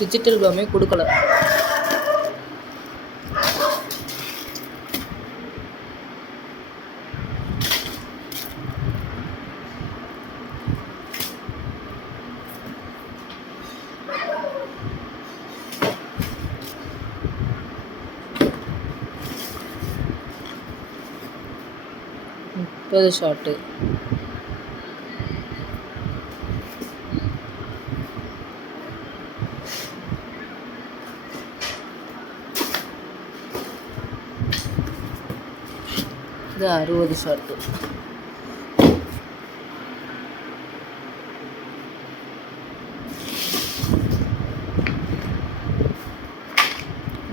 Digital பாமே கொடுக்கல. முப்பது shot. இது 60 ஷாட்டு.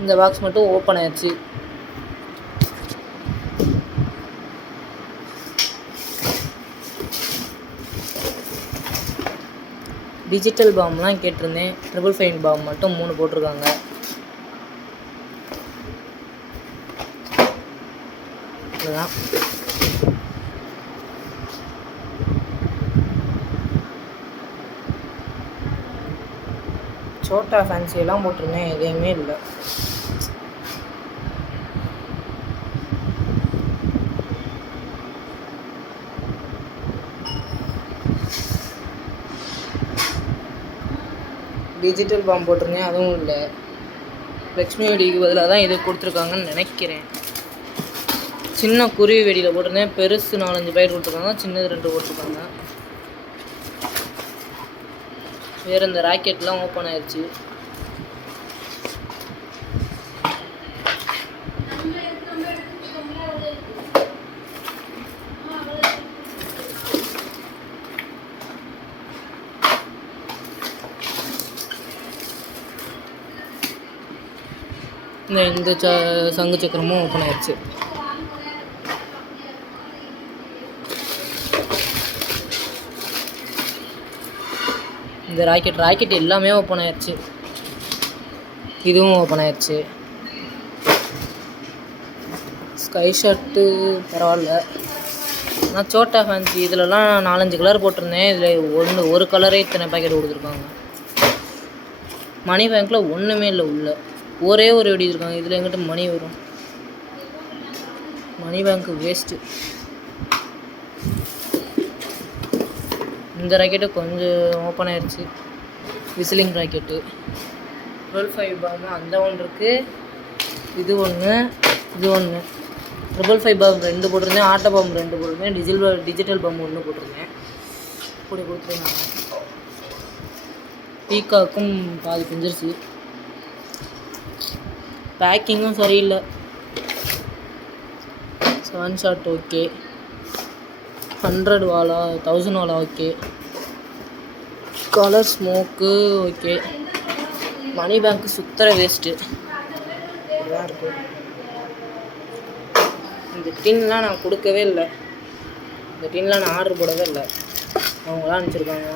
இந்த பாக்ஸ் மட்டும் ஓப்பன் ஆயிடுச்சு. டிஜிட்டல் பாம்லாம் கேட்டிருந்தேன். 555 பாம் மட்டும் 3 போட்டிருக்காங்க. இதுதான் சோட்டா ஃபேன்சி எல்லாம் போட்டிருந்தேன், எதையுமே இல்லை. டிஜிட்டல் பாம் போட்டிருந்தேன், அதுவும் இல்லை. லக்ஷ்மி வெடிக்கு பதிலாக தான் இது கொடுத்துருக்காங்கன்னு நினைக்கிறேன். சின்ன குருவி வெடியில் போட்டிருந்தேன், பெருசு 4-5 பயிர் கொடுத்துருக்காங்க, சின்னது 2 போட்டிருக்காங்க. வேறு இந்த ராக்கெட்லாம் ஓப்பன் ஆயிடுச்சு. இந்த சங்கு சக்கரமும் ஓப்பன் ஆயிடுச்சு. இந்த ராக்கெட் எல்லாமே ஓப்பன் ஆயிடுச்சு. இதுவும் ஓப்பன் ஆயிடுச்சு. ஸ்கை ஷர்ட்டு பரவாயில்ல. ஆனால் சோட்டா ஃபேன்சி இதிலலாம் 4-5 கலர் போட்டிருந்தேன். இதில் ஒரு கலரே இத்தனை பேக்கெட் கொடுத்துருக்காங்க. மணி பேங்க்கில் ஒன்றுமே இல்லை, உள்ள ஒரே ஒரு வெடி இருக்காங்க. இதில் எங்கிட்ட மணி வரும்? மணி பேங்க்கு வேஸ்ட்டு. இந்த ராக்கெட்டு கொஞ்சம் ஓப்பன் ஆயிடுச்சு. விசிலிங் ராக்கெட்டு 555 பாம்பு அந்த ஒன்று இருக்குது. இது ஒன்று, இது ஒன்று. 555 பாம்பு 2 போட்டிருந்தேன், ஆட்டோ பாம்பு 2 போட்டிருந்தேன், டிஜிட்டல் பாம்பு 1 போட்டிருந்தேன். இப்படி கொடுத்துருந்தாங்க. பீக்காக்கும் பாதி பிஞ்சிருச்சு. பேக்கிங்கும் சரியில்லை. 7 ஷாட் ஓகே, 100 வாலா 1000 வாலா ஓகே, கலர் ஸ்மோக்கு ஓகே. மணி பேங்க்கு சுத்தர வேஸ்ட்டு. இதுதான் இருக்குது. இந்த டின்லாம் நான் கொடுக்கவே இல்லை. இந்த டின்லாம் நான் ஆர்டர் போடவே இல்லை, அவங்களாம் அனுப்பிச்சிருக்காங்க.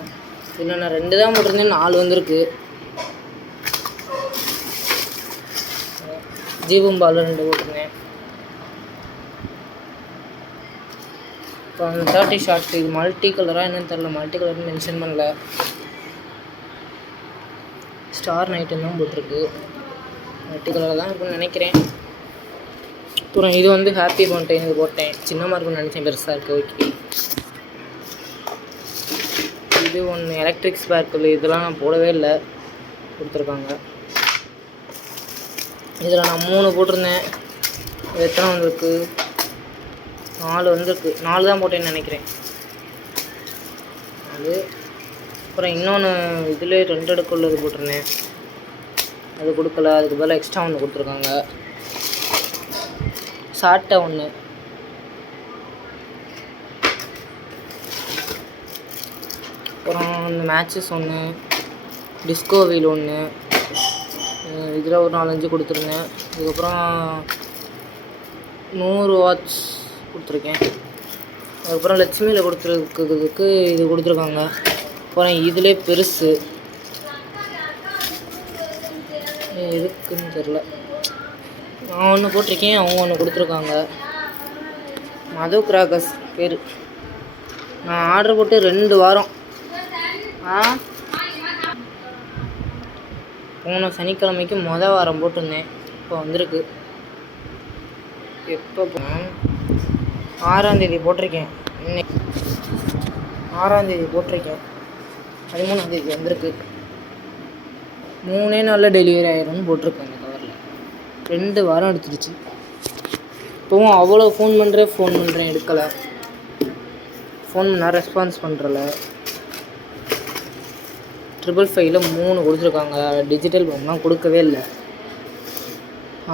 இல்லை, நான் 2 தான் போட்டிருந்தேன், 4 வந்திருக்கு. ஜீவம் பால் 2 போட்டிருந்தேன். இப்போ 30 ஷார்ட். இது மல்டி கலராக என்னன்னு தெரில, மல்டி கலர்னு மென்ஷன் பண்ணல. ஸ்டார் நைட்டுன்னு தான் போட்டிருக்கு. மல்டி கலராக தான் இருக்குன்னு நினைக்கிறேன். அப்புறம் இது வந்து ஹாப்பி ஃபவுண்டைன், இது போட்டேன். சின்னமாக இருக்குன்னு நினச்சேன், பெருசாக இருக்குது. ஓகே. இது ஒன்று எலக்ட்ரிக் ஸ்பார்க்கிள், இதெல்லாம் நான் போடவே இல்லை, கொடுத்துருக்காங்க. இதில் நான் 3 போட்டிருந்தேன். எத்தனை வந்திருக்கு? 4 வந்திருக்கு. 4 தான் போட்டேன்னு நினைக்கிறேன். அது அப்புறம் இன்னொன்று இதில் 2 அடுக்கு உள்ளது போட்டிருந்தேன், அது கொடுக்கல. அதுக்கு பதிலாக எக்ஸ்ட்ரா ஒன்று கொடுத்துருக்காங்க, சாட்டை ஒன்று. அப்புறம் இந்த மேட்சஸ் ஒன்று, டிஸ்கோ வீல் ஒன்று, இதில் ஒரு 4-5 கொடுத்துருந்தேன். அதுக்கப்புறம் 100 வாட்ஸ் கொடுத்துருக்கேன். அதுக்கப்புறம் லட்சுமியில் கொடுத்துருக்கிறதுக்கு இது கொடுத்துருக்காங்க. அப்புறம் இதிலே பெருசு எதுக்குன்னு தெரில, நான் ஒன்று போட்டிருக்கேன், அவங்க ஒன்று கொடுத்துருக்காங்க. மது கிராக்கர்ஸ் பேர். நான் ஆர்டர் போட்டு 2 வாரம். போன சனிக்கிழமைக்கு மொதல் வாரம் போட்டிருந்தேன், இப்போ வந்திருக்கு. எப்போ 6ஆம் தேதி போட்டிருக்கேன். இன்னைக்கு 6ஆம் தேதி போட்டிருக்கேன், 13ஆம் தேதி வந்திருக்கு. 3 நாளில் டெலிவரி ஆகிடும்னு போட்டிருக்கேன் அந்த கவரில். 2 வாரம் எடுத்துருச்சு. இப்போவும் அவ்வளோ ஃபோன் பண்ணுறேன் எடுக்கலை. ஃபோன் பண்ணால் ரெஸ்பான்ஸ் பண்ணுறல. 555ல் 3 கொடுத்துருக்காங்க. டிஜிட்டல் பொம்மெலாம் கொடுக்கவே இல்லை.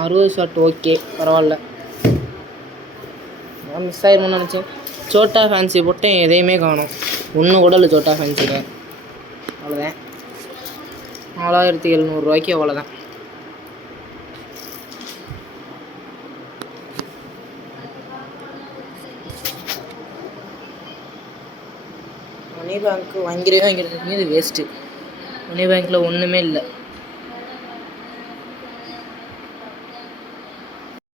60 ஷாட் ஓகே, பரவாயில்ல. நான் மிஸ் ஆகிருமோன்னு நினச்சேன். சோட்டா ஃபேன்சி போட்டேன், எதையுமே காணும். ஒன்று கூட இல்லை சோட்டா ஃபேன்சியில். அவ்வளோதான். 4700 ரூபாய்க்கு அவ்வளோதான். மணி பேங்க்கு வாங்கிறதுக்கு இது வேஸ்ட்டு. மணி பேங்க்கில் ஒன்றுமே இல்லை.